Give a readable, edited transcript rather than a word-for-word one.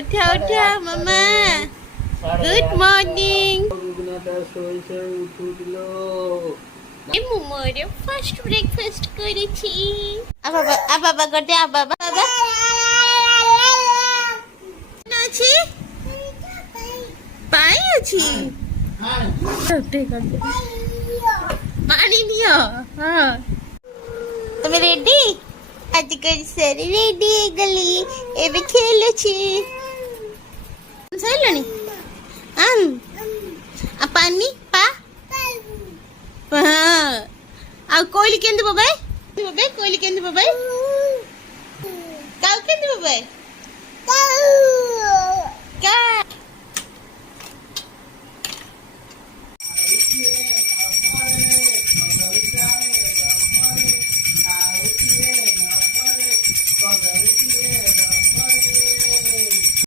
उठा उठा मम्मा good morning মোরে ফার্স্ট ব্রেকফাস্ট করেছি বাবা করতে বাবা বাবা আছে পাই আছি পানি নিও হ্যাঁ তুমি রেডি আজকের সারি রেডি গলি এবে খেলেছি সাইলানি পানি পা ଆଉ କୋଇଲି କେମିତି ବୋବାଏ କୋଇଲି କେମିତି ବୋବାଏ କାଉ କେମିତି ବୋବାଏ